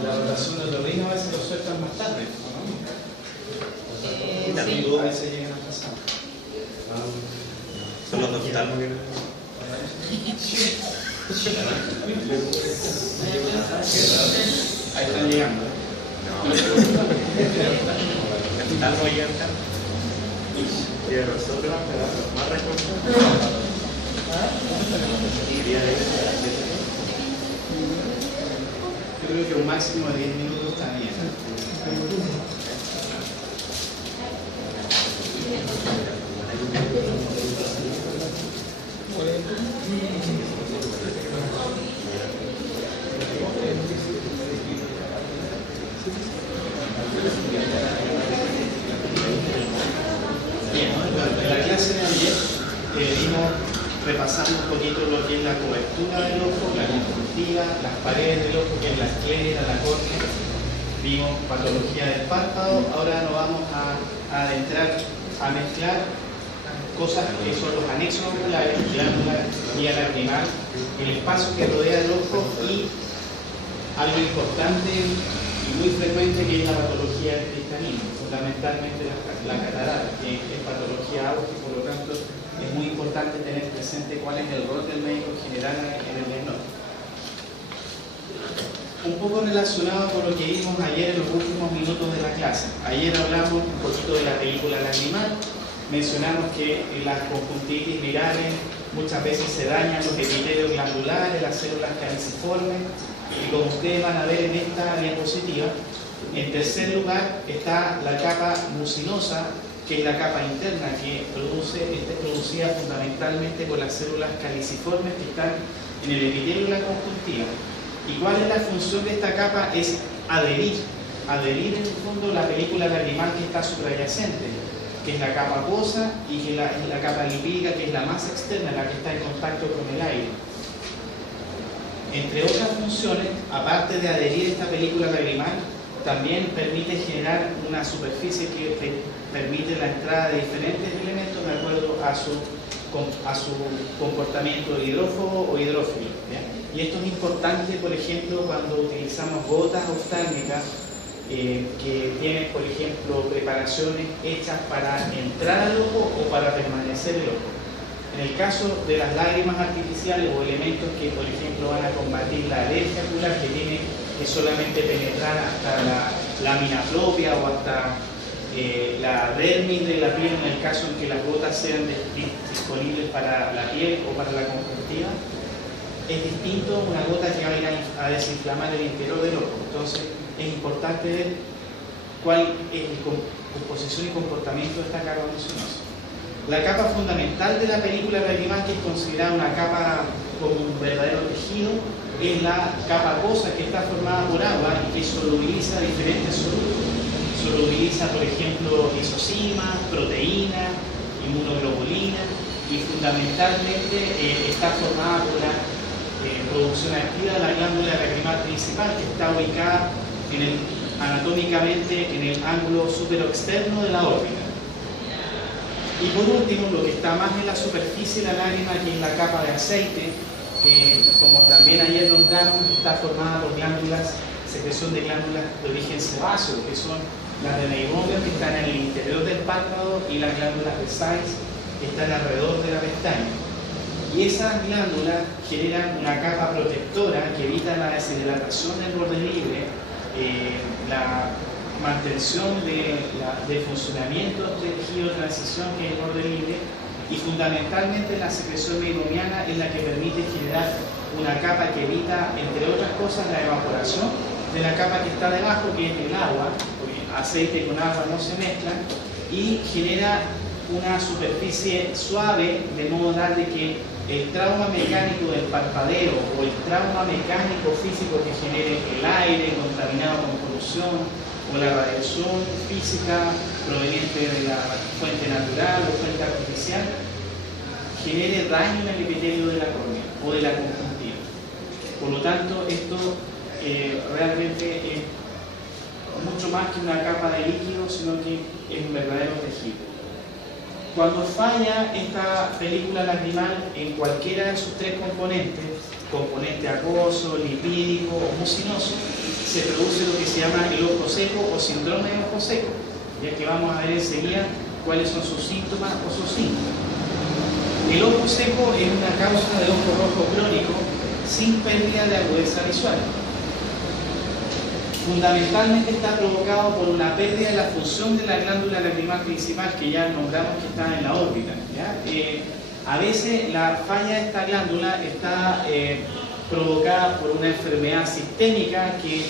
La rotación de otorrino a veces lo sueltan más tarde, ¿o no? Sí. A veces llegan a pasar. Son los dos tal. Ahí están llegando. Tal no llegan tanto. Y de nosotros, más responsable. Yo creo que un máximo de 10 minutos está bien. Bien, en la clase de ayer vimos repasando un poquito lo que es la cobertura del ojo, la conjuntiva, las paredes del ojo, que es la esclera, la córnea. Vimos patología del párpado. Ahora nos vamos a adentrar a mezclar cosas que son los anexos oculares, glándula, vía lagrimal, el espacio que rodea el ojo y algo importante y muy frecuente que es la patología del cristalino, fundamentalmente la catarata, que es patología auge, por lo tanto es muy importante tener presente cuál es el rol del médico general en el diagnóstico. Un poco relacionado con lo que vimos ayer en los últimos minutos de la clase. Ayer hablamos un poquito de la película lagrimal, mencionamos que en las conjuntivitis virales muchas veces se dañan los epitelios glandulares, las células caliciformes, y como ustedes van a ver en esta diapositiva, en tercer lugar está la capa mucinosa, que es la capa interna que es producida fundamentalmente por las células caliciformes que están en el epitelio de la conjuntiva. ¿Y cuál es la función de esta capa? Es adherir en el fondo la película lagrimal que está subyacente, que es la capa acuosa y que es la capa lipídica, que es la más externa, la que está en contacto con el aire. Entre otras funciones, aparte de adherir esta película lagrimal, también permite generar una superficie que permite la entrada de diferentes elementos de acuerdo a su comportamiento hidrófobo o hidrófilo. ¿Ya? Y esto es importante, por ejemplo, cuando utilizamos gotas oftálmicas que tienen, por ejemplo, preparaciones hechas para entrar al ojo o para permanecer el ojo. En el caso de las lágrimas artificiales o elementos que, por ejemplo, van a combatir la alergia ocular, que tiene que solamente penetrar hasta la lámina propia o hasta la dermis de la piel, en el caso en que las gotas sean disponibles para la piel o para la conjuntiva, es distinto una gota que va a ir a desinflamar el interior del ojo. Entonces es importante ver cuál es la composición y comportamiento de esta capa mucinosa. La capa fundamental de la película lagrimal, que es considerada una capa como un verdadero tejido, es la capa acuosa, que está formada por agua y que solubiliza diferentes solutos. Solubiliza, por ejemplo, lisosimas, proteínas, inmunoglobulinas, y fundamentalmente está formada por la producción activa de la glándula lagrimal principal, que está ubicada anatómicamente en el ángulo superoexterno de la órbita. Y por último, lo que está más en la superficie de la lágrima, que es la capa de aceite, que como también ayer nombramos, está formada por glándulas, secreción de glándulas de origen sebáceo, que son las de Meibomian, que están en el interior del párpado, y las glándulas de Sykes, que están alrededor de la pestaña. Y esas glándulas generan una capa protectora que evita la deshidratación del borde libre, la mantención del funcionamiento de este tejido de transición que es el borde libre, y fundamentalmente la secreción meibomiana es la que permite generar una capa que evita, entre otras cosas, la evaporación de la capa que está debajo, que es el agua, porque aceite con agua no se mezclan, y genera una superficie suave, de modo tal de que el trauma mecánico del parpadeo o el trauma mecánico físico que genere el aire contaminado con polución o la radiación física proveniente de la fuente natural o fuente artificial genere daño en el epitelio de la córnea o de la conjuntiva. Por lo tanto, esto realmente es mucho más que una capa de líquido, sino que es un verdadero tejido. Cuando falla esta película lagrimal en cualquiera de sus tres componentes, componente acuoso, lipídico o mucinoso, se produce lo que se llama el ojo seco o síndrome de ojo seco, ya que vamos a ver enseguida cuáles son sus síntomas o sus síntomas. El ojo seco es una causa de ojo rojo crónico sin pérdida de agudeza visual. Fundamentalmente está provocado por una pérdida de la función de la glándula lacrimal principal, que ya nombramos que está en la órbita, ¿ya? A veces la falla de esta glándula está provocada por una enfermedad sistémica que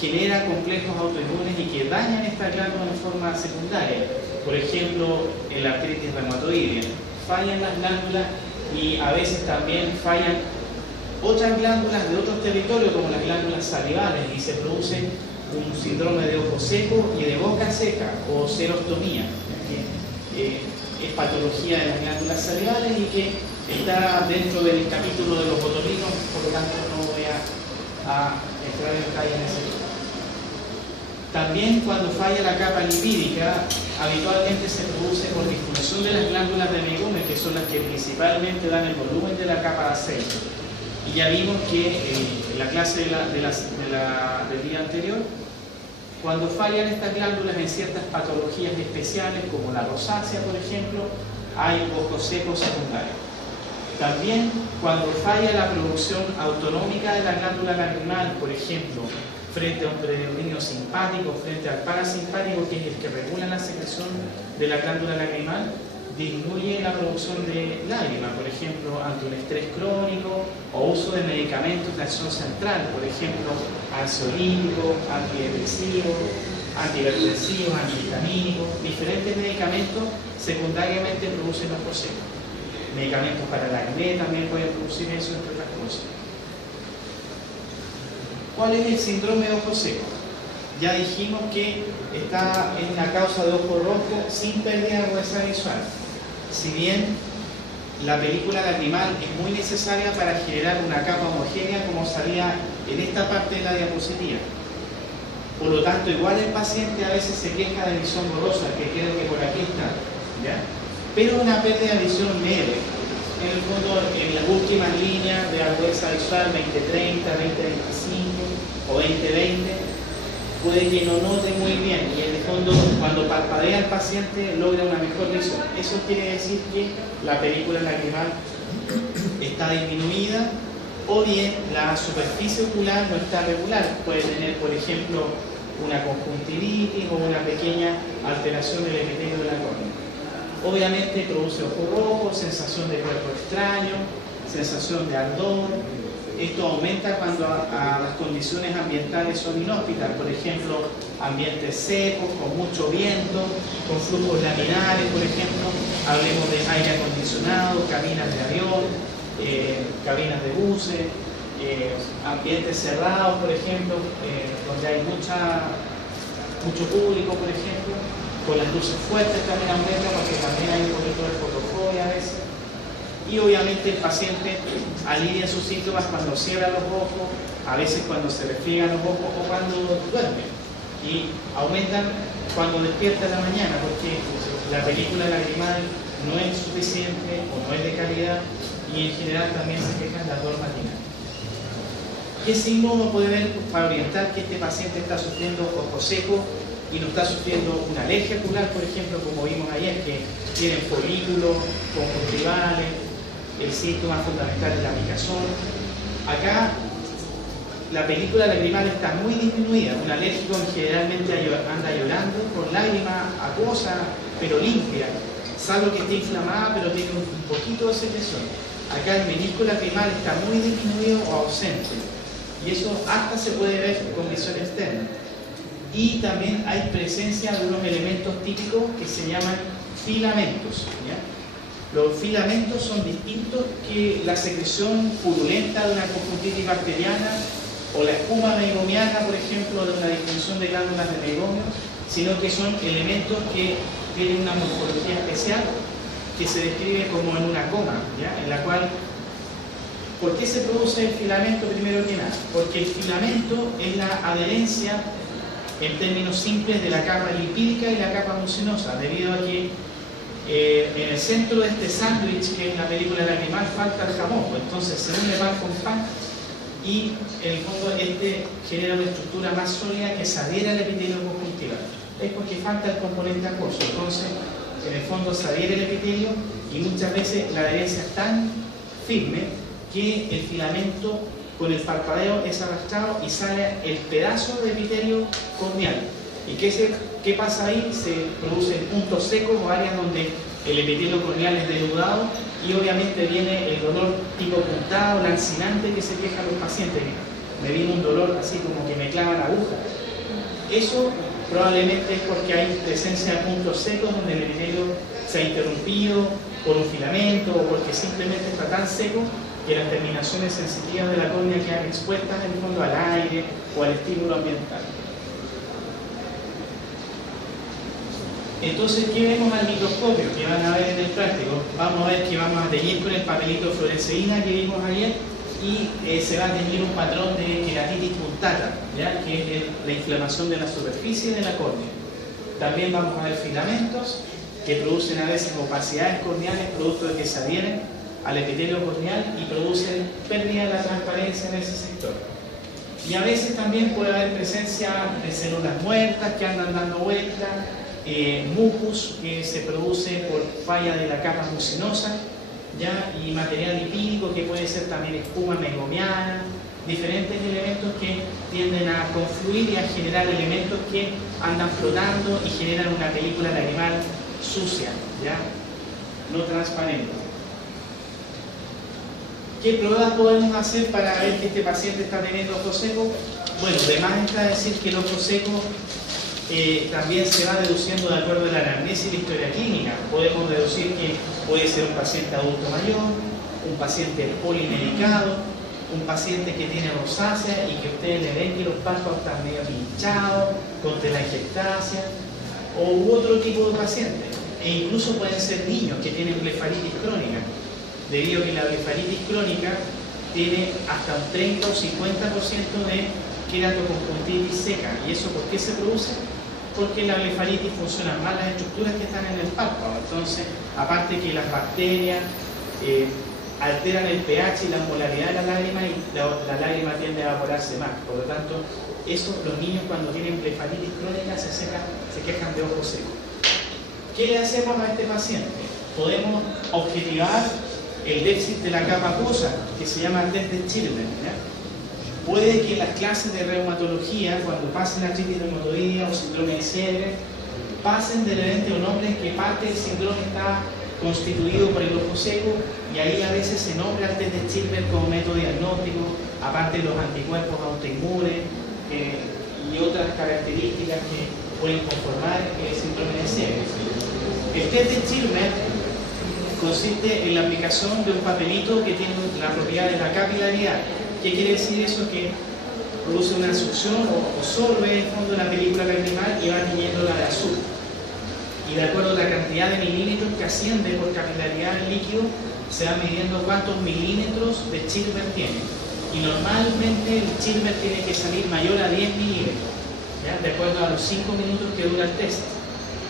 genera complejos autoinmunes y que dañan esta glándula en forma secundaria. Por ejemplo, en la artritis reumatoidea, fallan las glándulas y a veces también fallan otras glándulas de otros territorios, como las glándulas salivales, y se produce un síndrome de ojo seco y de boca seca o xerostomía, que es patología de las glándulas salivales y que está dentro del capítulo de los botulinos, por lo tanto no voy a entrar en detalle en ese tema. También cuando falla la capa lipídica, habitualmente se produce por disfunción de las glándulas de Meigomes, que son las que principalmente dan el volumen de la capa de aceite. Y ya vimos que en la clase del día anterior, cuando fallan estas glándulas en ciertas patologías especiales, como la rosácea, por ejemplo, hay ojo seco secundario. También cuando falla la producción autonómica de la glándula lacrimal, por ejemplo, frente a un predominio simpático, frente al parasimpático, que es el que regula la secreción de la glándula lacrimal, disminuye la producción de lágrimas, por ejemplo, ante un estrés crónico o uso de medicamentos de acción central, por ejemplo, ansiolíticos, antidepresivos, antihipertensivos, antihistamínicos. Diferentes medicamentos secundariamente producen ojo seco. Medicamentos para el acné también pueden producir eso, entre otras cosas. ¿Cuál es el síndrome de ojo seco? Ya dijimos que está en una causa de ojo rojo sin pérdida de agudeza visual. Si bien la película lacrimal es muy necesaria para generar una capa homogénea, como salía en esta parte de la diapositiva. Por lo tanto, igual el paciente a veces se queja de visión borrosa, que creo que por aquí está, ¿ya? Pero una pérdida de visión leve. En el fondo, en las últimas líneas de agudeza visual, 20-30, 20-25 o 20-20, puede que no note muy bien y en el fondo cuando parpadea el paciente logra una mejor visión. Eso quiere decir que la película lacrimal está disminuida o bien la superficie ocular no está regular. Puede tener, por ejemplo, una conjuntivitis o una pequeña alteración del epitelio de la córnea. Obviamente produce ojo rojo, sensación de cuerpo extraño, sensación de ardor. Esto aumenta cuando las condiciones ambientales son inhóspitas, por ejemplo, ambientes secos, con mucho viento, con flujos laminares, por ejemplo. Hablemos de aire acondicionado, cabinas de avión, cabinas de buses, ambientes cerrados, por ejemplo, donde hay mucho público, por ejemplo, con las luces fuertes también aumenta porque también hay un poquito de fotofobia a veces. Y obviamente el paciente alivia sus síntomas cuando cierra los ojos, a veces cuando se refriegan los ojos o cuando duerme. Y aumentan cuando despierta en la mañana, porque la película lacrimal no es suficiente o no es de calidad y en general también se quejan las dos matinales. ¿Qué signo uno puede ver para orientar que este paciente está sufriendo ojo seco y no está sufriendo una alergia ocular, por ejemplo, como vimos ayer, que tienen folículos conjuntivales? El síntoma fundamental es la picazón. Acá la película lacrimal está muy disminuida. Un alérgico generalmente anda llorando con lágrima acuosa pero limpia, salvo que esté inflamada pero tiene un poquito de secreción. Acá el menisco lacrimal está muy disminuido o ausente y eso hasta se puede ver con visión externa. Y también hay presencia de unos elementos típicos que se llaman filamentos, ¿ya? Los filamentos son distintos que la secreción purulenta de una conjuntivitis bacteriana o la espuma meigomiana, por ejemplo, de una disfunción de glándulas de meigomio, sino que son elementos que tienen una morfología especial que se describe como en una coma, ¿ya? En la cual, ¿por qué se produce el filamento primero que nada? Porque el filamento es la adherencia, en términos simples, de la capa lipídica y la capa mucinosa, debido a que en el centro de este sándwich, que es la película lagrimal, falta el jamón. Entonces se une pan con pan y en el fondo este genera una estructura más sólida que se adhiere al epitelio conjuntival. Es porque falta el componente acuoso. Entonces, en el fondo se adhiere el epitelio y muchas veces la adherencia es tan firme que el filamento con el parpadeo es arrastrado y sale el pedazo de epitelio corneal. ¿Y qué pasa ahí? Se producen puntos secos o áreas donde el epitelio corneal es denudado y obviamente viene el dolor tipo puntado, lancinante que se quejan los pacientes. Me vino un dolor así como que me clavan aguja. Eso probablemente es porque hay presencia de puntos secos donde el epitelio se ha interrumpido por un filamento o porque simplemente está tan seco que las terminaciones sensitivas de la córnea quedan expuestas en el fondo al aire o al estímulo ambiental. Entonces, ¿qué vemos al microscopio? ¿Qué van a ver en el práctico? Vamos a ver que vamos a teñir con el papelito de fluoresceína que vimos ayer y se va a teñir un patrón de queratitis punctata, ¿ya? Que es la inflamación de la superficie de la córnea. También vamos a ver filamentos que producen a veces opacidades corneales producto de que se adhieren al epitelio corneal y producen pérdida de la transparencia en ese sector. Y a veces también puede haber presencia de células muertas que andan dando vueltas, mucus que se produce por falla de la capa mucinosa, ¿ya? Y material lipídico que puede ser también espuma megomiana, diferentes elementos que tienden a confluir y a generar elementos que andan flotando y generan una película lagrimal sucia, ¿ya? No transparente. ¿Qué pruebas podemos hacer para ver que este paciente está teniendo ojo seco? Bueno, además está decir que el ojo seco también se va deduciendo de acuerdo a la anamnesis y la historia clínica. Podemos deducir que puede ser un paciente adulto mayor, un paciente polimedicado, un paciente que tiene rosácea y que ustedes le ven que los párpados están medio pinchados, con telangiectasia, u otro tipo de paciente. E incluso pueden ser niños que tienen blefaritis crónica, debido a que la blefaritis crónica tiene hasta un 30 o 50% de queratoconjuntivitis seca. ¿Y eso por qué se produce? Porque en la blefaritis funcionan mal las estructuras que están en el párpado. Entonces, aparte que las bacterias alteran el pH y la molaridad de la lágrima y la lágrima tiende a evaporarse más. Por lo tanto, los niños cuando tienen blefaritis crónica se quejan de ojo seco. ¿Qué le hacemos a este paciente? Podemos objetivar el déficit de la capa acuosa, que se llama test de Chilmer, ¿ya? Puede que en las clases de reumatología, cuando pasen artritis reumatoidea o síndrome de Sebre, pasen de repente o nombres que parte del síndrome está constituido por el ojo seco y ahí a veces se nombra el test de Chilmer como método diagnóstico, aparte de los anticuerpos autoinmunes y otras características que pueden conformar el síndrome de Sebre. El test de Chilmer consiste en la aplicación de un papelito que tiene la propiedad de la capilaridad. ¿Qué quiere decir eso? Que produce una succión o sorbe el fondo de la película lagrimal y va tiñéndola de azul. Y de acuerdo a la cantidad de milímetros que asciende por capilaridad en líquido, se va midiendo cuántos milímetros de Chilmer tiene. Y normalmente el Chilmer tiene que salir mayor a 10 milímetros, ¿ya? De acuerdo a los 5 minutos que dura el test.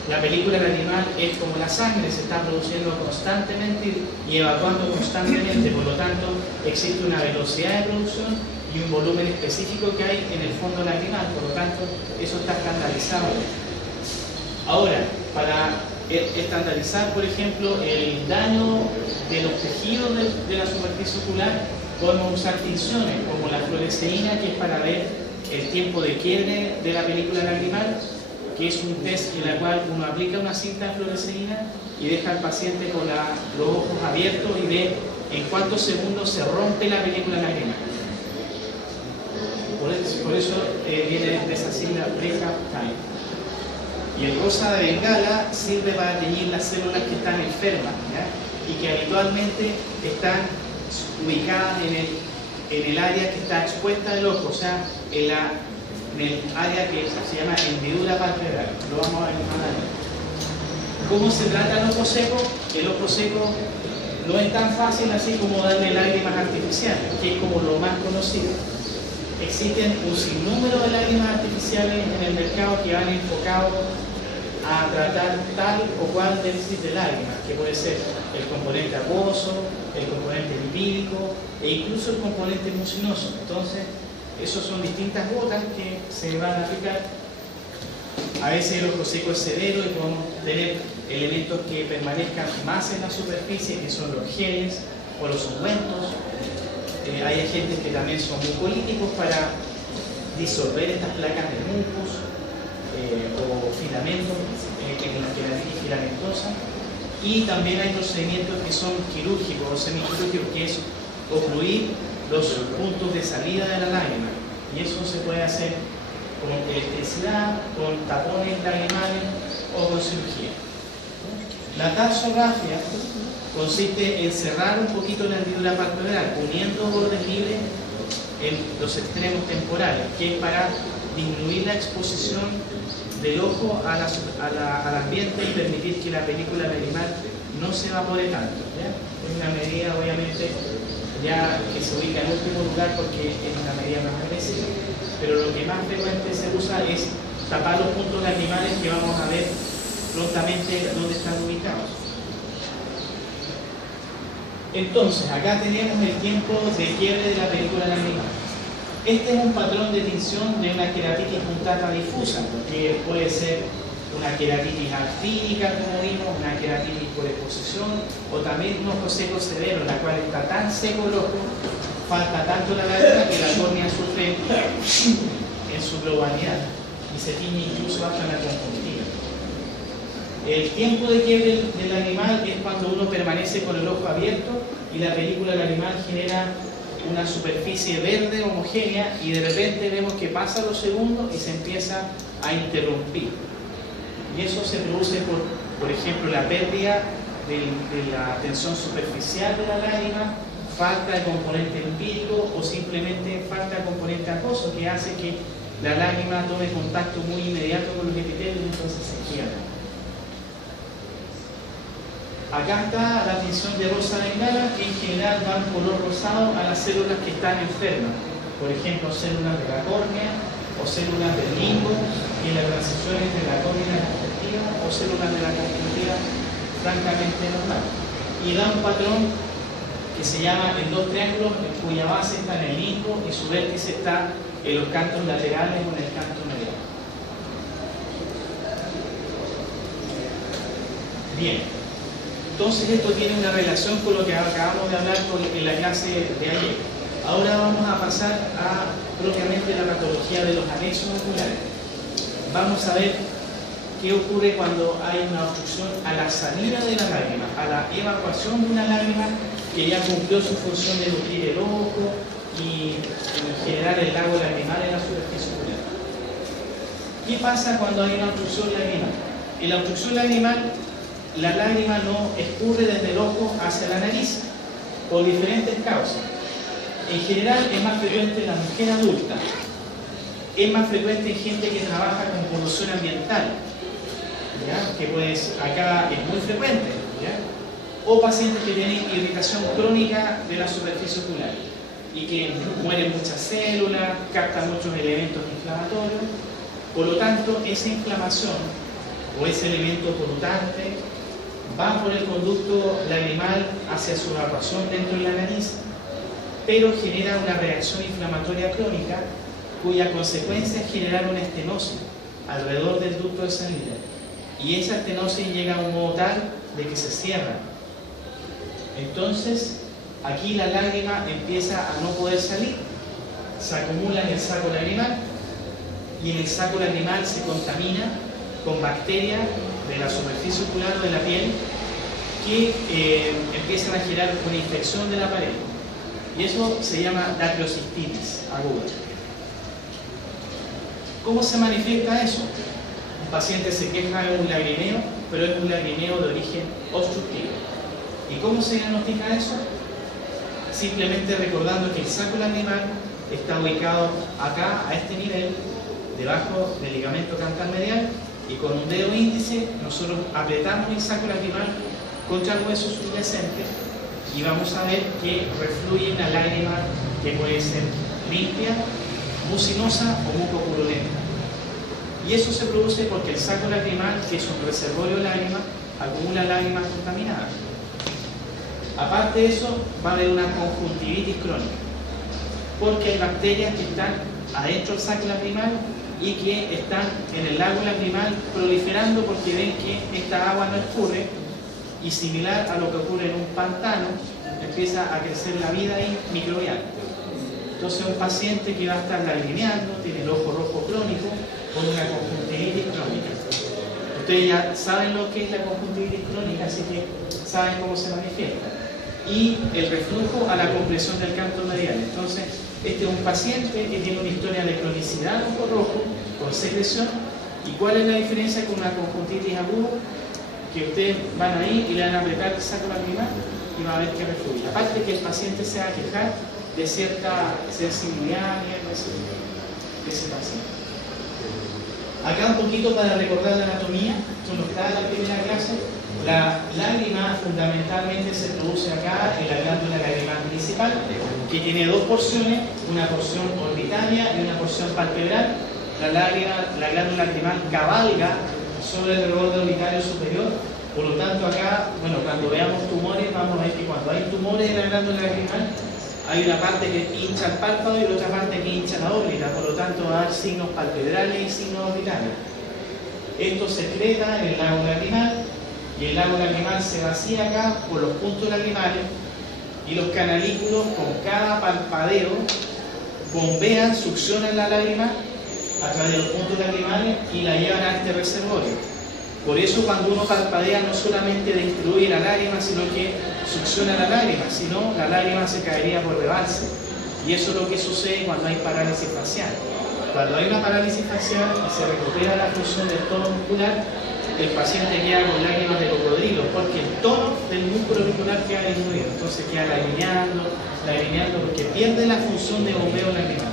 La película lagrimal es como la sangre, se está produciendo constantemente y evacuando constantemente, por lo tanto existe una velocidad de producción y un volumen específico que hay en el fondo lagrimal, por lo tanto eso está estandarizado. Ahora, para estandarizar, por ejemplo, el daño de los tejidos de la superficie ocular, podemos usar tinciones como la fluoresceína, que es para ver el tiempo de quiebre de la película lagrimal, que es un test en el cual uno aplica una cinta de fluoresceína y deja al paciente con los ojos abiertos y ve en cuántos segundos se rompe la película lagrimal. Por eso viene de esa sigla breakup time. Y el rosa de bengala sirve para teñir las células que están enfermas, ¿ya? Y que habitualmente están ubicadas en el área que está expuesta del ojo, o sea, en el área que se llama hendidura palpebral. Lo vamos a ver más adelante. ¿Cómo se trata el ojo seco? El ojo seco no es tan fácil así como darle lágrimas artificiales, que es como lo más conocido. Existen un sinnúmero de lágrimas artificiales en el mercado que van enfocados a tratar tal o cual déficit de lágrimas, que puede ser el componente acuoso, el componente lipídico e incluso el componente mucinoso. Entonces, esos son distintas gotas que se van a aplicar. A veces el ojo seco es severo y podemos tener elementos que permanezcan más en la superficie, que son los geles o los ungüentos. Hay agentes que también son mucolíticos para disolver estas placas de mucus o filamentos, en la queratitis filamentosa. Y también hay procedimientos que son quirúrgicos o semiquirúrgicos, que es ocluir los puntos de salida de la lágrima. Y eso se puede hacer con electricidad, con tapones lagrimales o con cirugía. La tarsografia consiste en cerrar un poquito la hendidura palpebral, uniendo bordes libres en los extremos temporales, que es para disminuir la exposición del ojo al ambiente y permitir que la película lagrimal no se evapore tanto, ¿ya? Es una medida, obviamente, ya que se ubica en último lugar porque es una medida más agresiva, pero lo que más frecuente se usa es tapar los puntos lagrimales, que vamos a ver prontamente dónde están ubicados. Entonces, acá tenemos el tiempo de quiebre de la película lagrimal. Este es un patrón de tinción de una queratitis punctata difusa, que puede ser una queratitis actínica, como vimos, una queratitis por exposición, o también un ojo seco severo, en la cual está tan seco el ojo, falta tanto la lágrima que la córnea sufre en su globalidad y se tiñe incluso hasta la conjuntiva. El tiempo de quiebre del lagrimal es cuando uno permanece con el ojo abierto y la película lagrimal genera una superficie verde homogénea, y de repente vemos que pasan los segundos y se empieza a interrumpir. Y eso se produce por ejemplo, la pérdida de la tensión superficial de la lágrima, falta de componente lipídico o simplemente falta de componente acuoso, que hace que la lágrima tome contacto muy inmediato con los epitelios y entonces se quiebra. Acá está la tinción de rosa bengala, que en general da un color rosado a las células que están enfermas. Por ejemplo, células de la córnea o células del limbo, y en la transición entre la córnea y la conjuntiva, o células de la conjuntiva francamente normal. Y da un patrón que se llama en dos triángulos, en cuya base está en el limbo y su vértice está en los cantos laterales o en el canto medial. Bien. Entonces esto tiene una relación con lo que acabamos de hablar en la clase de ayer. Ahora vamos a pasar a propiamente la patología de los anexos oculares. Vamos a ver qué ocurre cuando hay una obstrucción a la salida de la lágrima, a la evacuación de una lágrima que ya cumplió su función de nutrir el ojo y generar el lago lagrimal en la superficie ocular. ¿Qué pasa cuando hay una obstrucción lagrimal? En la obstrucción lagrimal, la lágrima no escurre desde el ojo hacia la nariz, por diferentes causas. En general es más frecuente en la mujer adulta, es más frecuente en gente que trabaja con polución ambiental, ¿ya? Que pues acá es muy frecuente, ¿ya? O pacientes que tienen irritación crónica de la superficie ocular y que mueren muchas células, captan muchos elementos inflamatorios. Por lo tanto, esa inflamación o ese elemento polutante va por el conducto lagrimal hacia su evacuación dentro de la nariz, pero genera una reacción inflamatoria crónica cuya consecuencia es generar una estenosis alrededor del ducto de salida, y esa estenosis llega a un modo tal de que se cierra. Entonces aquí la lágrima empieza a no poder salir, se acumula en el saco lagrimal, y en el saco lagrimal se contamina con bacterias de la superficie ocular o de la piel que empiezan a generar una infección de la pared, y eso se llama dactiocistitis aguda. ¿Cómo se manifiesta eso? Un paciente se queja de un lagrimeo, pero es un lagrimeo de origen obstructivo. ¿Y cómo se diagnostica eso? Simplemente recordando que el saco lagrimal está ubicado acá, a este nivel, debajo del ligamento cantal medial, y con un dedo índice nosotros apretamos el saco lagrimal contra el hueso subyacente y vamos a ver que refluye una lágrima que puede ser limpia, mucinosa o mucopurulenta. Y eso se produce porque el saco lacrimal, que es un reservorio de lágrimas, acumula lágrimas contaminadas. Aparte de eso, va a haber una conjuntivitis crónica, porque hay bacterias que están adentro del saco lacrimal y que están en el lago lacrimal proliferando porque ven que esta agua no escurre, y similar a lo que ocurre en un pantano, empieza a crecer la vida ahí microbiana. Entonces un paciente que va a estar lagrimeando, tiene el ojo rojo crónico, con una conjuntivitis crónica. Ustedes ya saben lo que es la conjuntivitis crónica, así que saben cómo se manifiesta. Y el reflujo a la compresión del canto medial. Entonces, este es un paciente que tiene una historia de cronicidad de ojo rojo, con secreción. ¿Y cuál es la diferencia con una conjuntitis aguda? Que ustedes van ahí y le van a apretar el saco lacrimal y va a ver que refluye. Aparte que el paciente se va a quejar de cierta sensibilidad de ese paciente. Acá un poquito para recordar la anatomía, esto no está en la primera clase. La lágrima fundamentalmente se produce acá en la glándula lagrimal principal, que tiene dos porciones, una porción orbitaria y una porción palpebral. La glándula lagrimal cabalga sobre el borde orbitario superior. Por lo tanto acá, bueno, cuando veamos tumores, vamos a ver que cuando hay tumores en la glándula lagrimal, hay una parte que hincha el párpado y otra parte que hincha la órbita, por lo tanto va a dar signos palpebrales y signos orbitales. Esto secreta en el lago lacrimal, y el lago lacrimal se vacía acá por los puntos lagrimales, y los canalículos con cada parpadeo bombean, succionan la lágrima a través de los puntos lagrimales y la llevan a este reservorio. Por eso cuando uno parpadea no solamente distribuye la lágrima, sino que succiona la lágrima, sino la lágrima se caería por rebalse. Y eso es lo que sucede cuando hay parálisis facial. Cuando hay una parálisis facial y se recupera la función del tono muscular, el paciente queda con lágrimas de cocodrilo, porque el tono del músculo auricular queda disminuido. Entonces queda lagrimeando, porque pierde la función de bombeo lagrimal.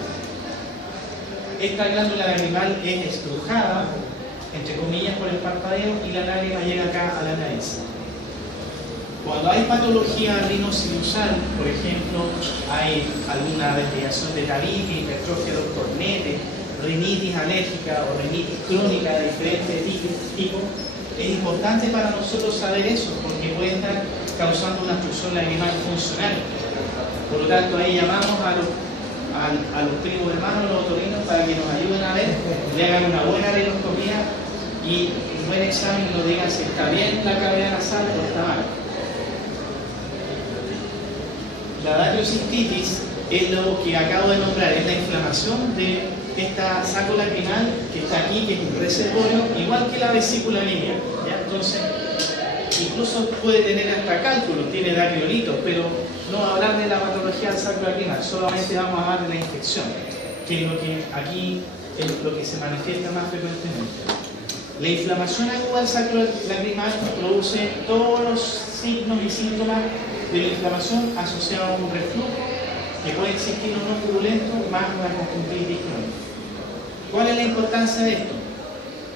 Esta glándula lagrimal es estrujada, entre comillas, por el parpadeo, y la lágrima llega acá a la nariz. Cuando hay patología rinosinusal, por ejemplo, hay alguna desviación de tabique, hipertrofia de los cornetes, rinitis alérgica o rinitis crónica de diferentes tipos, es importante para nosotros saber eso, porque puede estar causando una obstrucción lagrimal funcional. Por lo tanto, ahí llamamos a los primos hermanos, los otorrinos, para que nos ayuden a ver, le hagan una buena rinoscopía y un buen examen nos digan si está bien la cavidad nasal o está mal. La dactiocistitis es lo que acabo de nombrar, es la inflamación de esta saco lacrimal que está aquí, que es un reservorio, igual que la vesícula biliar, ¿ya? Entonces, incluso puede tener hasta cálculo, tiene dacriolitos, pero no va a hablar de la patología del saco lacrimal, solamente vamos a hablar de la infección, que es lo que aquí es lo que se manifiesta más frecuentemente. La inflamación aguda del saco lacrimal produce todos los signos y síntomas de la inflamación asociada a un reflujo, que puede existir un no purulento más una conjuntivitis crónica. ¿Cuál es la importancia de esto?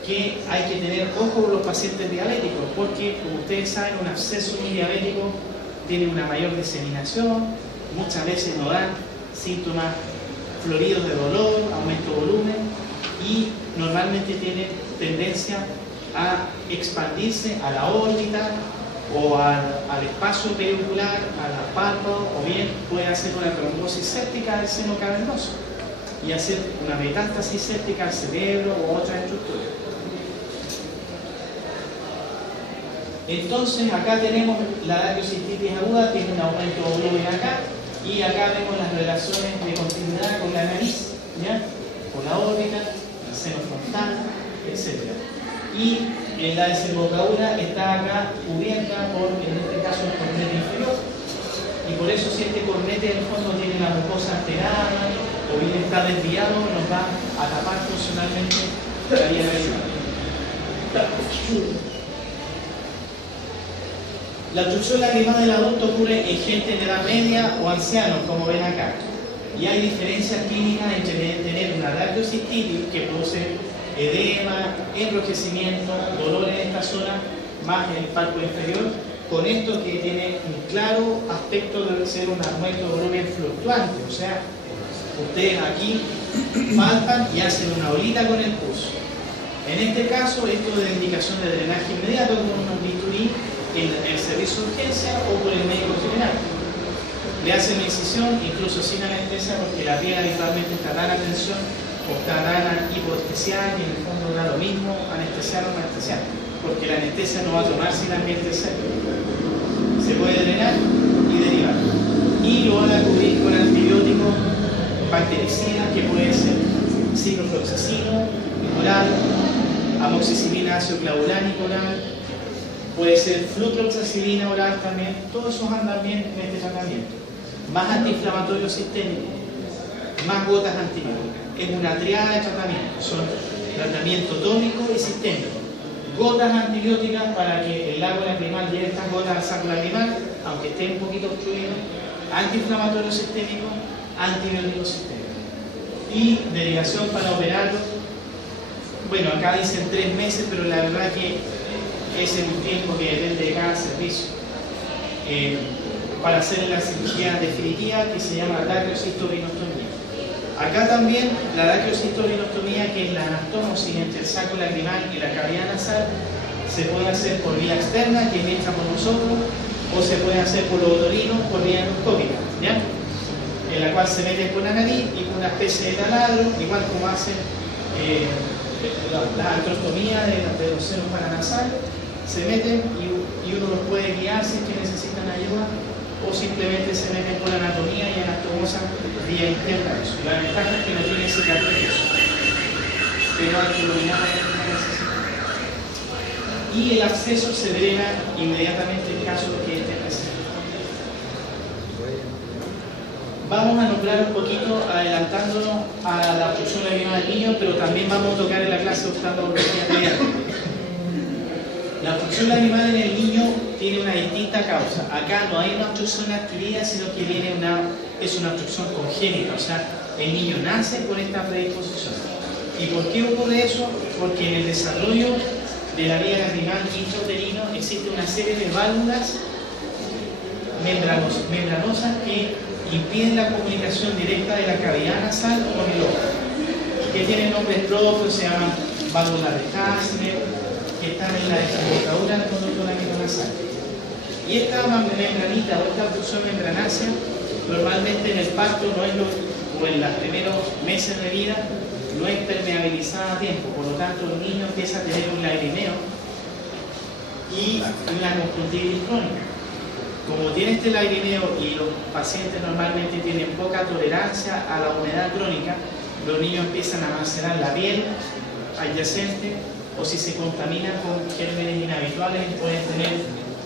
Que hay que tener ojo con los pacientes diabéticos, porque como ustedes saben, un absceso muy diabético tiene una mayor diseminación, muchas veces no dan síntomas floridos de dolor, aumento de volumen, y normalmente tiene tendencia a expandirse a la órbita o al espacio periocular, a la párpado, o bien puede hacer una trombosis séptica del seno cavernoso y hacer una metástasis séptica al cerebro o otras estructuras. Entonces acá tenemos la dactiocistitis aguda, tiene un aumento de volumen acá, y acá vemos las relaciones de continuidad con la nariz, ¿ya? Con la órbita, el seno frontal, etc. Y la desembocadura está acá cubierta por, en este caso, el cornete inferior, y por eso si este cornete en el fondo tiene la mucosa alterada o bien está desviado, nos va a tapar funcionalmente la vía lagrimal. La obstrucción lagrimal del adulto ocurre en gente de edad media o ancianos, como ven acá. Y hay diferencias clínicas entre tener una dactiocistitis, que produce edema, enrojecimiento, dolor en esta zona, más en el párpado inferior, con esto que tiene un claro aspecto de ser un aumento de volumen fluctuante. O sea, ustedes aquí palpan y hacen una olita con el pulso. En este caso, esto de indicación de drenaje inmediato con un bisturí en el servicio de urgencia o por el médico general. Le hacen la incisión, incluso sin anestesia, porque la piel habitualmente está tan a tensión o está tan hipoestesiada que en el fondo da lo mismo anestesiar o no anestesiar, porque la anestesia no va a tomar sin ambiente seco. Se puede drenar y derivar. Y lo van a cubrir con antibióticos, bactericidas, que puede ser ciprofloxacino oral, amoxicilina ácido clavulánico oral, puede ser flucloxacilina oral también. Todos esos andan bien en este tratamiento. Más antiinflamatorio sistémico, más gotas antibióticas. Es una triada de tratamientos, son tratamiento tónico y sistémico. Gotas antibióticas para que el lago lacrimal lleve estas gotas al saco lacrimal, aunque esté un poquito obstruido. Antiinflamatorio sistémico, antibiótico sistémico. Y derivación para operarlo. Bueno, acá dicen 3 meses, pero la verdad que ese es un tiempo que depende de cada servicio. Para hacer la cirugía definitiva que se llama dacriocistorhinostomía. Acá también la dacriocistorhinostomía, que es la anastomosis entre el saco lacrimal y la cavidad nasal, se puede hacer por vía externa, que es hecha por nosotros, o se puede hacer por los otorinos por vía endoscópica, ¿ya? En la cual se mete por la nariz y con una especie de taladro, igual como hacen la artrostomía de los senos paranasales, se meten y uno los puede guiar si es que necesitan ayuda, o simplemente se meten por anatomía y anastomosa vía interna. La ventaja es que no tiene cicatrices, pero hay que eliminar la necesidad. Y el absceso se drena inmediatamente en caso de que esté presente. Vamos a nombrar un poquito, adelantándonos a la obstrucción lacrimal del niño, pero también vamos a tocar en la clase de oftalmología pediátrica. La obstrucción lacrimal en el niño tiene una distinta causa. Acá no hay una obstrucción adquirida, sino que es una obstrucción congénita. O sea, el niño nace con esta predisposición. ¿Y por qué ocurre eso? Porque en el desarrollo de la vía lacrimal intrauterino existe una serie de válvulas membranosas que impiden la comunicación directa de la cavidad nasal con el ojo, que tienen nombres propios, se llaman válvulas de Hasner, que están en la desembocadura del conducto lacrimal-nasal. Y esta membranita o esta obstrucción membranácea, normalmente en el parto o en los primeros meses de vida, no es permeabilizada a tiempo, por lo tanto el niño empieza a tener un lagrimeo y una conjuntivitis crónica. Como tiene este lagrimeo y los pacientes normalmente tienen poca tolerancia a la humedad crónica, los niños empiezan a macerar la piel adyacente, o si se contaminan con gérmenes inhabituales pueden tener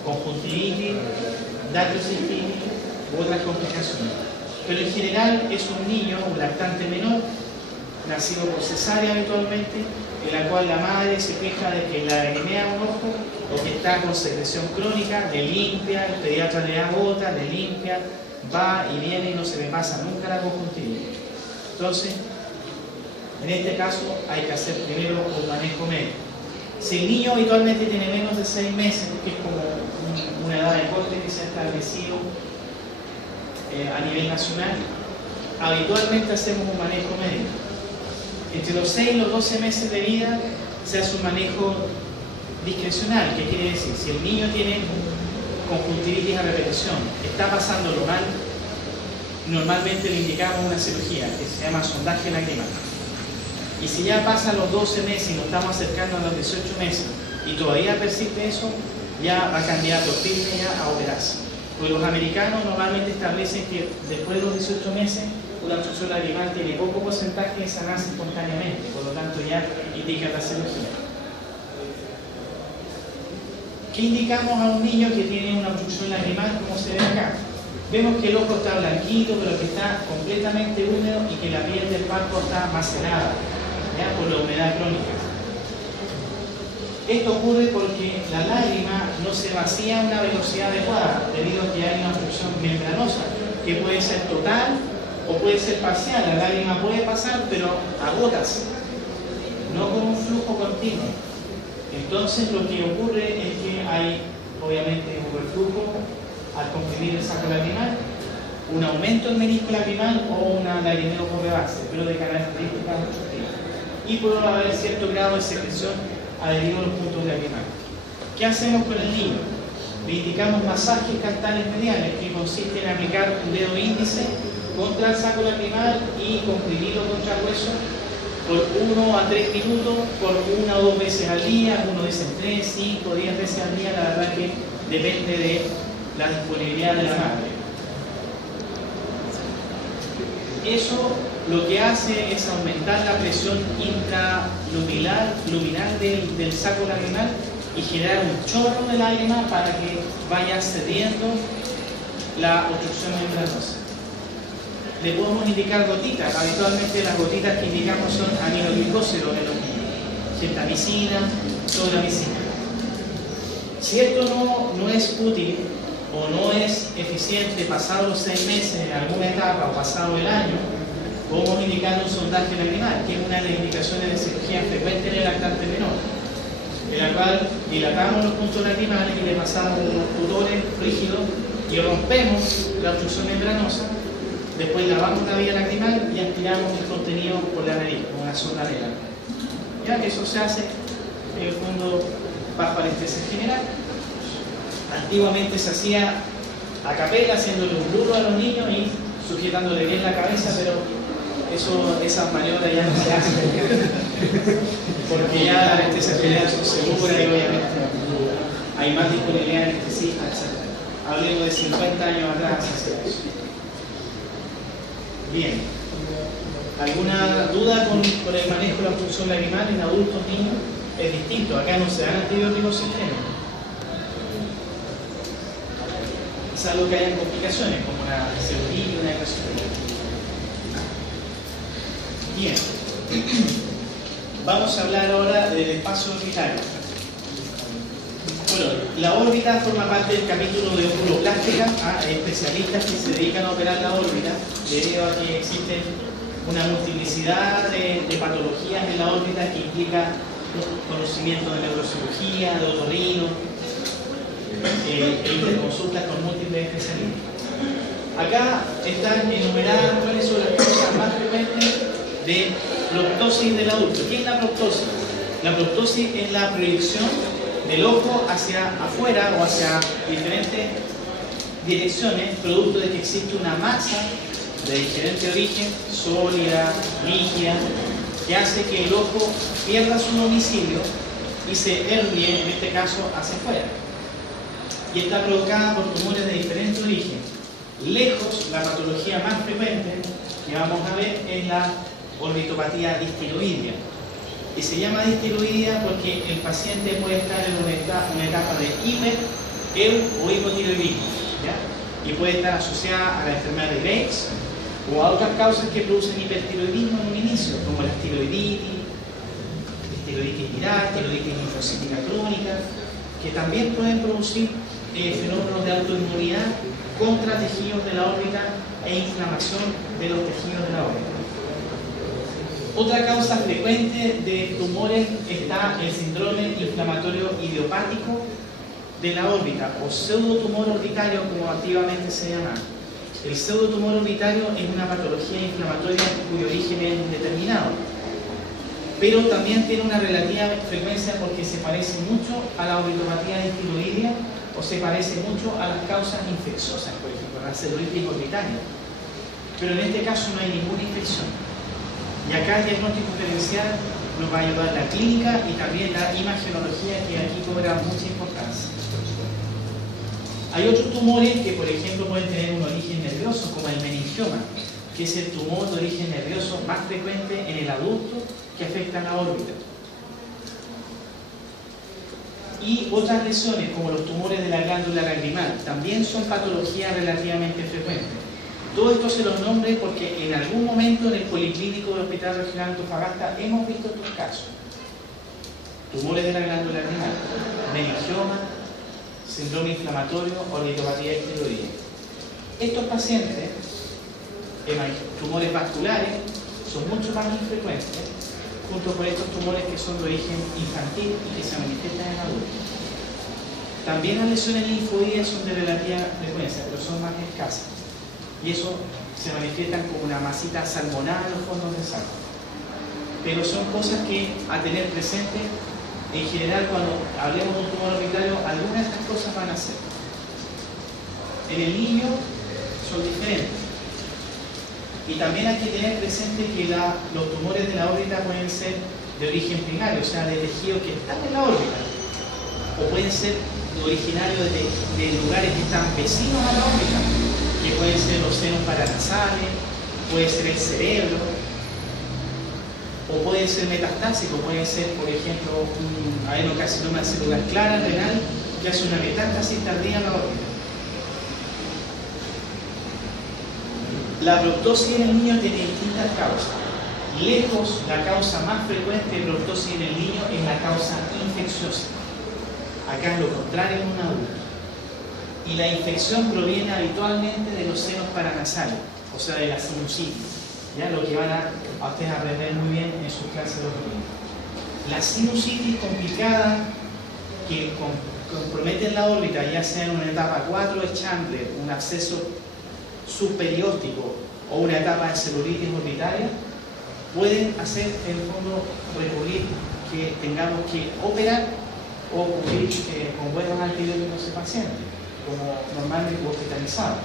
conjuntivitis, dacriocistis u otras complicaciones. Pero en general es un niño, un lactante menor, nacido por cesárea habitualmente, en la cual la madre se queja de que la lagrimea un ojo o que está con secreción crónica, le limpia, el pediatra le da gota, le limpia, va y viene y no se le pasa nunca la conjuntivitis. Entonces, en este caso hay que hacer primero un manejo médico. Si el niño habitualmente tiene menos de 6 meses, que es como una edad de corte que se ha establecido a nivel nacional, habitualmente hacemos un manejo médico. Entre los 6 y los 12 meses de vida se hace un manejo discrecional, que quiere decir, si el niño tiene conjuntivitis a repetición, está pasándolo mal, normalmente le indicamos una cirugía que se llama sondaje lacrimal. Y si ya pasan los 12 meses y nos estamos acercando a los 18 meses y todavía persiste eso, ya va candidato firme ya a operarse. Porque los americanos normalmente establecen que después de los 18 meses una obstrucción lacrimal tiene poco porcentaje de sanarse espontáneamente, por lo tanto ya indica la cirugía. ¿Qué indicamos a un niño que tiene una obstrucción lacrimal como se ve acá? Vemos que el ojo está blanquito, pero que está completamente húmedo y que la piel del párpado está macerada, ¿ya? Por la humedad crónica. Esto ocurre porque la lágrima no se vacía a una velocidad adecuada, debido a que hay una obstrucción membranosa, que puede ser total o puede ser parcial. La lágrima puede pasar, pero a gotas, no con un flujo continuo. Entonces lo que ocurre es que hay, obviamente, un reflujo al comprimir el saco lacrimal, un aumento del menisco lacrimal o una lagrimeo por rebase, pero de características obstructivas. y puede haber cierto grado de secreción adherido a los puntos lacrimales. ¿Qué hacemos con el niño? Le indicamos masajes cantales mediales, que consiste en aplicar un dedo índice contra el saco lacrimal y comprimirlo contra el hueso por 1 a 3 minutos, por 1 o 2 veces al día. Algunos dicen 3, 5, 10 veces al día. La verdad que depende de la disponibilidad de la madre. Eso lo que hace es aumentar la presión intraluminal del saco lacrimal y generar un chorro de lágrima para que vaya cediendo la obstrucción membranosa. Le podemos indicar gotitas. Habitualmente las gotitas que indicamos son aminoglicósidos en los niños, gentamicina, sodramicina. Si esto no es útil o no es eficiente pasado los 6 meses en alguna etapa o pasado el año, podemos indicar un sondaje lacrimal, que es una de las indicaciones de cirugía frecuente en el lactante menor, en la cual dilatamos los puntos lacrimales y le pasamos unos tutores rígidos y rompemos la obstrucción membranosa. Después lavamos la vía lacrimal y aspiramos el contenido por la nariz, con una sonda negra. Ya que eso se hace en el fondo bajo anestesia general. Antiguamente se hacía a capela, haciéndole un burro a los niños y sujetándole bien la cabeza, pero esas maniobras ya no se hacen porque ya la anestesia general son seguras y obviamente hay más disponibilidad de anestesistas, etc. Hablemos de 50 años atrás hacia eso. Bien. ¿Alguna duda con el manejo de la obstrucción lacrimal en adultos, niños? Es distinto, acá no se dan antibióticos sistémicos. Salvo que hayan complicaciones como una celulitis y una gastroenteritis. Bien. Vamos a hablar ahora del espacio orbitario. Bueno, la órbita forma parte del capítulo de oculoplástica. Hay especialistas que se dedican a operar la órbita debido a que existen una multiplicidad de patologías en la órbita que implica conocimiento de neurocirugía, de otorrino, interconsultas con múltiples especialistas. Acá están enumeradas cuáles son las causas más frecuentes de proptosis del adulto. ¿Qué es la proptosis? La proptosis es la proyección del ojo hacia afuera o hacia diferentes direcciones, producto de que existe una masa de diferente origen, sólida, líquida, que hace que el ojo pierda su domicilio y se hernie, en este caso, hacia afuera. Y está provocada por tumores de diferente origen. Lejos, la patología más frecuente que vamos a ver es la orbitopatía distiloidea. Y se llama distiloidea porque el paciente puede estar en una etapa de hiper, o hipotiroidismo, ¿ya? Y puede estar asociada a la enfermedad de Graves o a otras causas que producen hipertiroidismo en un inicio, como la tiroiditis viral, tiroiditis linfocítica crónica, que también pueden producir fenómenos de autoinmunidad contra tejidos de la órbita e inflamación de los tejidos de la órbita. Otra causa frecuente de tumores está el síndrome inflamatorio idiopático de la órbita o pseudotumor orbitario, como activamente se llama. El pseudotumor orbitario es una patología inflamatoria cuyo origen es indeterminado, pero también tiene una relativa frecuencia porque se parece mucho a la orbitopatía distiloidea o se parece mucho a las causas infecciosas, por ejemplo, la celulitis orbitaria. Pero en este caso no hay ninguna infección. Y acá el diagnóstico diferencial nos va a ayudar la clínica y también la imagenología, que aquí cobra mucha importancia. Hay otros tumores que, por ejemplo, pueden tener un origen nervioso, como el meningioma, que es el tumor de origen nervioso más frecuente en el adulto que afecta a la órbita. Y otras lesiones, como los tumores de la glándula lagrimal, también son patologías relativamente frecuentes. Todo esto se los nombre porque en algún momento en el Policlínico del Hospital Regional Antofagasta hemos visto estos casos. Tumores de la glándula lagrimal, meningioma, síndrome inflamatorio, orbitopatía distiloidea. Estos pacientes, tumores vasculares, son mucho más infrecuentes, junto con estos tumores que son de origen infantil y que se manifiestan en adultos. También las lesiones linfoideas son de relativa frecuencia, pero son más escasas. Y eso se manifiestan como una masita salmonada en los fondos de sangre. pero son cosas que a tener presente. En general, cuando hablemos de un tumor orbitario, algunas de estas cosas van a ser. En el niño son diferentes. Y también hay que tener presente que los tumores de la órbita pueden ser de origen primario, o sea, de tejidos que están en la órbita, o pueden ser originarios de lugares que están vecinos a la órbita, que pueden ser los senos paranasales, puede ser el cerebro, o puede ser metastásico, puede ser, por ejemplo, un adenocarcinoma celular clara renal que hace una metástasis tardía en la órbita. La proptosis en el niño tiene distintas causas. Lejos, la causa más frecuente de proptosis en el niño es la causa infecciosa. Acá es lo contrario en un adulto. Y la infección proviene habitualmente de los senos paranasales, o sea, de la sinusitis. ¿Ya? Lo que van a ustedes aprender muy bien en sus clases de ortopedia. La sinusitis complicada que compromete la órbita, ya sea en una etapa 4 de Chandler, un absceso subperióstico o una etapa de celulitis orbitaria, pueden hacer en el fondo recurrir que tengamos que operar o cubrir con buenos antibióticos ese paciente, como normalmente hospitalizado.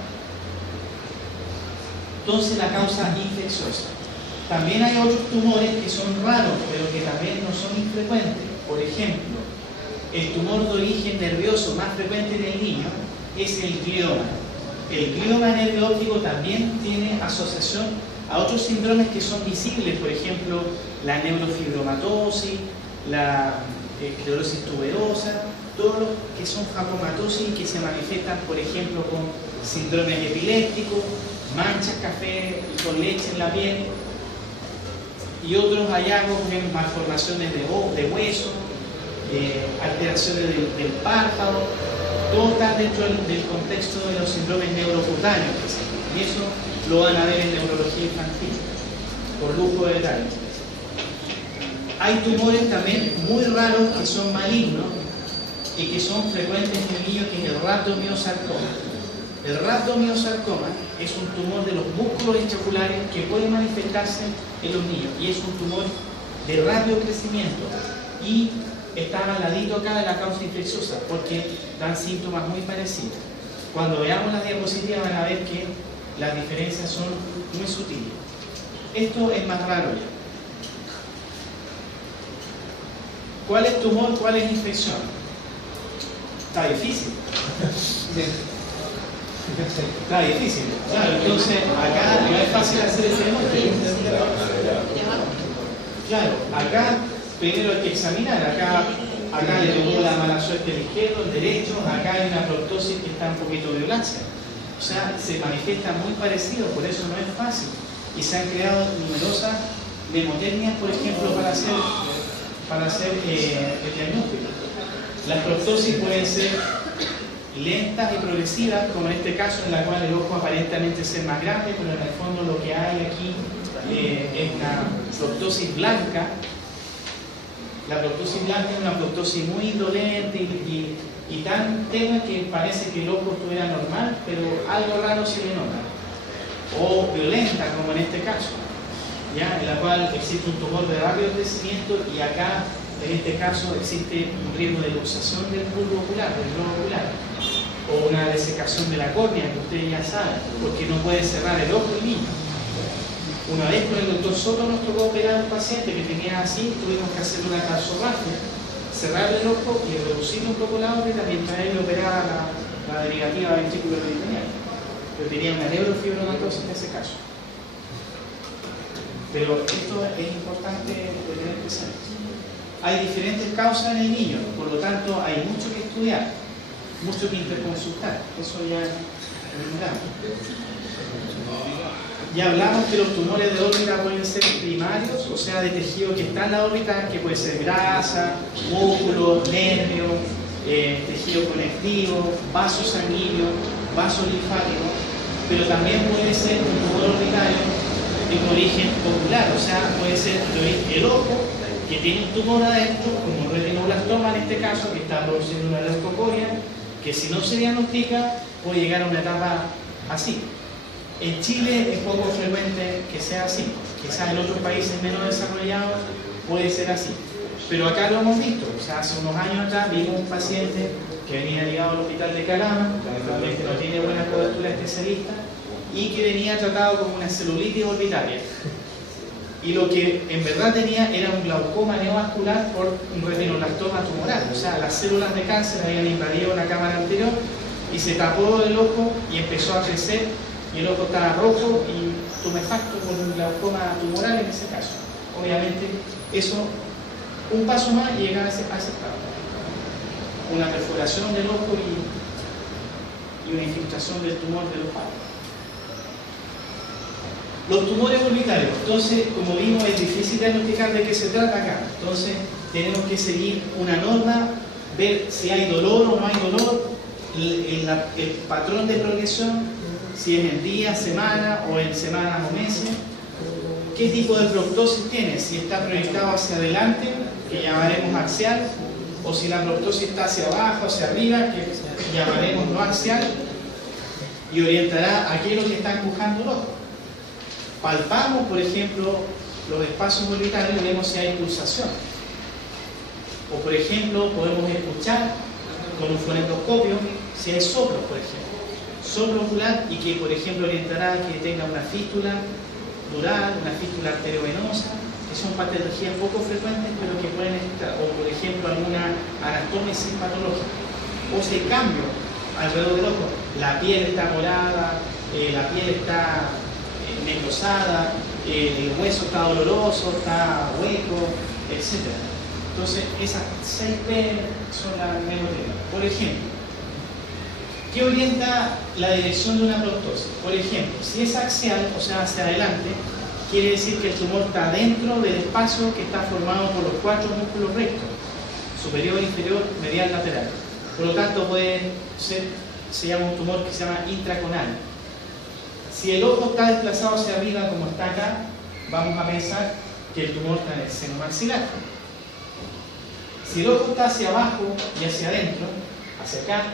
Entonces, la causa infecciosa. También hay otros tumores que son raros, pero que también no son infrecuentes. Por ejemplo, el tumor de origen nervioso más frecuente en el niño es el glioma. El glioma nervio óptico también tiene asociación a otros síndromes que son visibles, por ejemplo, la neurofibromatosis, la esclerosis tuberosa, todos los que son fagomatosis y que se manifiestan, por ejemplo, con síndromes epilépticos, manchas café con leche en la piel y otros hallazgos, malformaciones de hueso, alteraciones del párpado, todo está dentro del contexto de los síndromes neurocutáneos, y eso lo van a ver en neurología infantil, por lujo de detalles. Hay tumores también muy raros que son malignos y que son frecuentes en el niño, que es el rhabdomiosarcoma. El rhabdomiosarcoma es un tumor de los músculos extraoculares que puede manifestarse en los niños y es un tumor de rápido crecimiento y está al ladito acá de la causa infecciosa porque dan síntomas muy parecidos. Cuando veamos las diapositivas van a ver que las diferencias son muy sutiles. Esto es más raro ya. ¿Cuál es tumor? ¿Cuál es infección? Está difícil. Está difícil. Claro, entonces acá no es fácil hacer ese diagnóstico. Claro, acá primero hay que examinar. Acá le tocó la mala suerte al izquierdo, el derecho. Acá hay una proptosis que está un poquito violácea. O sea, se manifiesta muy parecido, por eso no es fácil. Y se han creado numerosas mnemotecnias, por ejemplo, para hacer el diagnóstico. Las proptosis pueden ser lentas y progresivas, como en este caso, en la cual el ojo aparentemente ser más grande, pero en el fondo lo que hay aquí es una proptosis blanca. La proptosis blanca es una proptosis muy indolente y tan tenue que parece que el ojo estuviera normal, pero algo raro se le nota. O violenta, como en este caso, ¿ya? En la cual existe un tumor de rápido crecimiento y acá, en este caso, existe un riesgo de luxación del bulbo ocular, del globo ocular, o una desecación de la córnea, que ustedes ya saben, porque no puede cerrar el ojo el niño. Una vez con el doctor Soto nos tocó operar a un paciente que tenía así, tuvimos que hacer una calzorrafia, cerrarle el ojo y reducirle un poco la órbita mientras él operaba la derivativa ventrículo peritoneal. Pero tenía una neurofibromatosis en ese caso. Pero esto es importante de tener presente. Hay diferentes causas en el niño, por lo tanto hay mucho que estudiar, mucho que interconsultar. Eso ya lo ignoramos. Ya hablamos que los tumores de órbita pueden ser primarios, o sea, de tejido que está en la órbita, que puede ser grasa, músculo, nervio, tejido conectivo, vaso sanguíneo, vaso linfático, pero también puede ser un tumor orbitario de origen ocular, o sea, puede ser el ojo que tiene un tumor adentro, como retinoblastoma en este caso, que está produciendo una leucocoria, que si no se diagnostica puede llegar a una etapa así. En Chile es poco frecuente que sea así, quizás en otros países menos desarrollados puede ser así, pero acá lo hemos visto. O sea, hace unos años atrás vimos un paciente que venía ligado al hospital de Calama, lamentablemente no tiene buena cobertura especialista, y que venía tratado como una celulitis orbitaria. Y lo que en verdad tenía era un glaucoma neovascular por un retinoblastoma tumoral. O sea, las células de cáncer habían invadido la cámara anterior y se tapó el ojo y empezó a crecer, y el ojo estaba rojo y tumefacto por un glaucoma tumoral en ese caso. Obviamente, eso, un paso más y llega a ser aceptado. Una perforación del ojo y una infiltración del tumor del ojo. Los tumores orbitarios, entonces, como vimos, es difícil diagnosticar de qué se trata acá. Entonces, tenemos que seguir una norma, ver si hay dolor o no hay dolor, el patrón de progresión, si es en días, semanas o en semanas o meses, qué tipo de proptosis tiene, si está proyectado hacia adelante, que llamaremos axial, o si la proptosis está hacia abajo, hacia arriba, que llamaremos no axial, y orientará a qué es lo que está empujando el ojo. Palpamos, por ejemplo, los espacios orbitarios y vemos si hay pulsación. O, por ejemplo, podemos escuchar con un fonendoscopio si hay soplo, por ejemplo. Soplo ocular, y que, por ejemplo, orientará a que tenga una fístula dural, una fístula arteriovenosa, que son patologías poco frecuentes, pero que pueden estar. O, por ejemplo, alguna anastomesis patológica. O si hay cambio alrededor del ojo. La piel está morada, la piel está necrosada, el hueso está doloroso, está hueco, etc. Entonces, esas 6P son las neurotemas. Por ejemplo, ¿qué orienta la dirección de una proptosis? Por ejemplo, si es axial, o sea, hacia adelante, quiere decir que el tumor está dentro del espacio que está formado por los 4 músculos rectos, superior, inferior, medial, lateral. Por lo tanto, puede ser, se llama un tumor que se llama intraconal. Si el ojo está desplazado hacia arriba, como está acá, vamos a pensar que el tumor está en el seno maxilar. Si el ojo está hacia abajo y hacia adentro, hacia acá,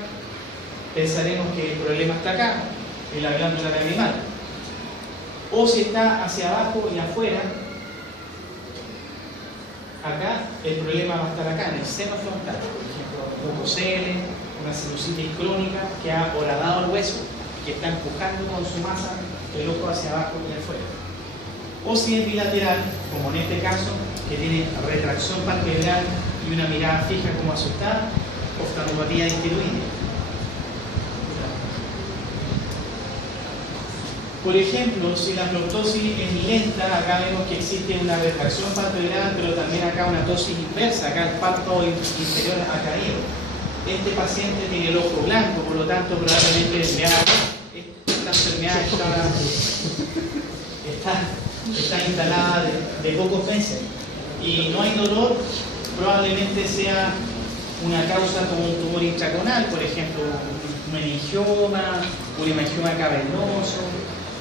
pensaremos que el problema está acá, en la glándula lacrimal. O si está hacia abajo y afuera, acá, el problema va a estar acá, en el seno frontal. Por ejemplo, mucocele, una sinusitis crónica que ha horadado el hueso, que está empujando con su masa el ojo hacia abajo y afuera. O si es bilateral, como en este caso, que tiene retracción palpebral y una mirada fija como asustada, oftalmopatía distiroidea. Por ejemplo, si la proptosis es lenta, acá vemos que existe una retracción palpebral, pero también acá una ptosis inversa, acá el párpado inferior ha caído. Este paciente tiene el ojo blanco, por lo tanto probablemente esta enfermedad está instalada de pocos meses y no hay dolor, probablemente sea una causa como un tumor intraconal, por ejemplo, un meningioma, un hemangioma cavernoso,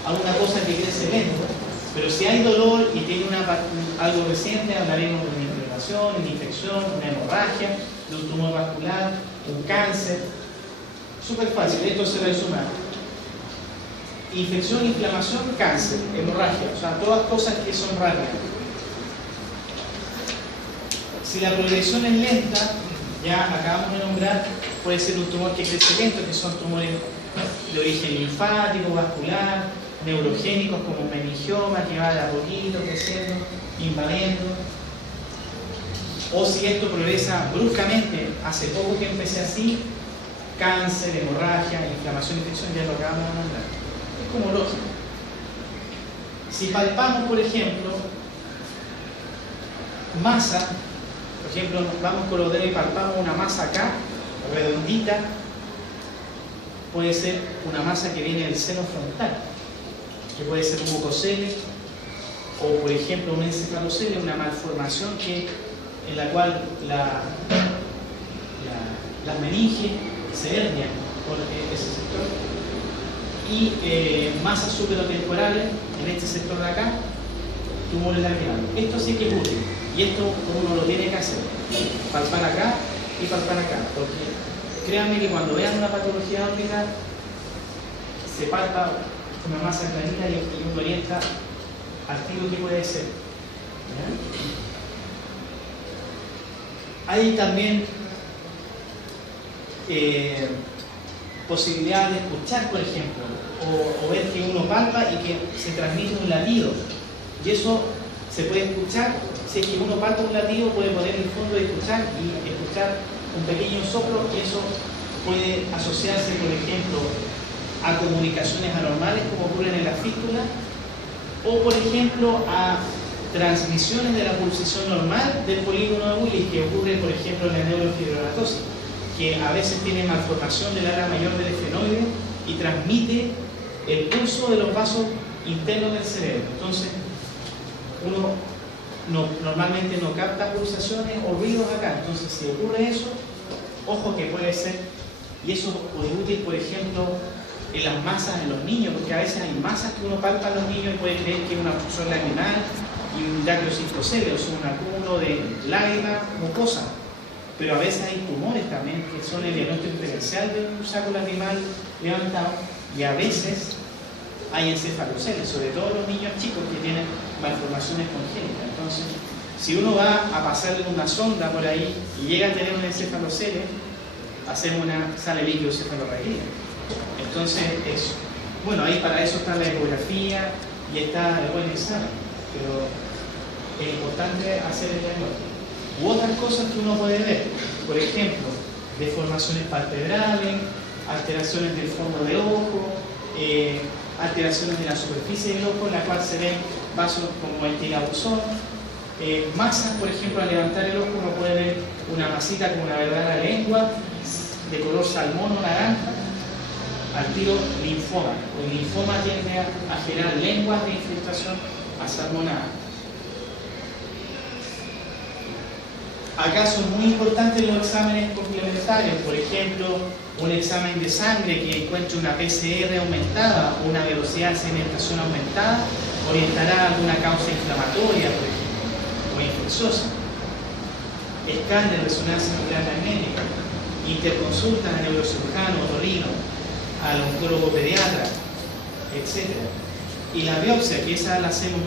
alguna cosa que crece lento. Pero si hay dolor y tiene algo reciente, hablaremos de una inflamación, una infección, una hemorragia, de un tumor vascular, un cáncer. Súper fácil, esto se resume. Infección, inflamación, cáncer, hemorragia, o sea, todas cosas que son rápidas. Si la progresión es lenta, ya acabamos de nombrar, puede ser un tumor que crece lento, que son tumores de origen linfático, vascular, neurogénicos como meningioma, que va de a poquito creciendo, invadiendo. O si esto progresa bruscamente, hace poco que empecé así, cáncer, hemorragia, inflamación, infección, ya lo acabamos de nombrar. Es como lógico. Si palpamos, por ejemplo, masa, por ejemplo, vamos con los dedos y palpamos una masa acá, redondita, puede ser una masa que viene del seno frontal, que puede ser un mucocele, o por ejemplo un encefalocele, una malformación en la cual las meninges se hernian por ese sector, y masas superotemporales en este sector de acá, tumores lacrimales. Esto sí que es útil, y esto uno lo tiene que hacer, palpar acá y palpar acá, porque créanme que cuando vean una patología óptica se palpa una masa clarita y uno orienta al tiro que puede ser. ¿Ya? Hay también posibilidad de escuchar, por ejemplo, o ver que uno palpa y que se transmite un latido. Y eso se puede escuchar. Si es que uno palpa un latido, puede poner el fondo de escuchar y escuchar un pequeño soplo, y eso puede asociarse, por ejemplo, a comunicaciones anormales como ocurren en la fístula, o por ejemplo a transmisiones de la pulsación normal del polígono de Willis, que ocurre por ejemplo en la neurofibromatosis, que a veces tiene malformación del ala mayor del esfenoide y transmite el pulso de los vasos internos del cerebro. Entonces uno normalmente no capta pulsaciones o ruidos acá. Entonces si ocurre eso, ojo que puede ser, y eso puede útil por ejemplo en las masas en los niños, porque a veces hay masas que uno palpa en los niños y puede creer que es una obstrucción lacrimal y un dacrocistocele, o sea, un acúmulo de lágrimas mucosa. Pero a veces hay tumores también, que son el diagnóstico diferencial de un saco lacrimal levantado, y a veces hay encefaloceles, sobre todo los niños chicos que tienen malformaciones congénitas. Entonces, si uno va a pasarle una sonda por ahí y llega a tener un encefalocele, hacemos una sale líquido cefalorraquídea. Entonces, eso. Bueno, ahí para eso está la ecografía y está el buen examen, pero es importante hacer el diagnóstico. U otras cosas que uno puede ver, por ejemplo, deformaciones palpebrales, alteraciones del fondo del ojo, alteraciones de la superficie del ojo, en la cual se ven vasos como el tirabuzón, masas, por ejemplo, al levantar el ojo uno puede ver una masita con una verdadera lengua de color salmón o naranja, al tiro linfoma. El linfoma tiende a generar lenguas de infiltración asalmonada. Acá son muy importantes los exámenes complementarios, por ejemplo, un examen de sangre que encuentre una PCR aumentada o una velocidad de sedimentación aumentada, orientará a alguna causa inflamatoria, por ejemplo, o infecciosa. Escáner de resonancia nuclear magnética, interconsultas al neurocirujano, otorrino, al oncólogo pediatra, etc. Y la biopsia, que esa la hacemos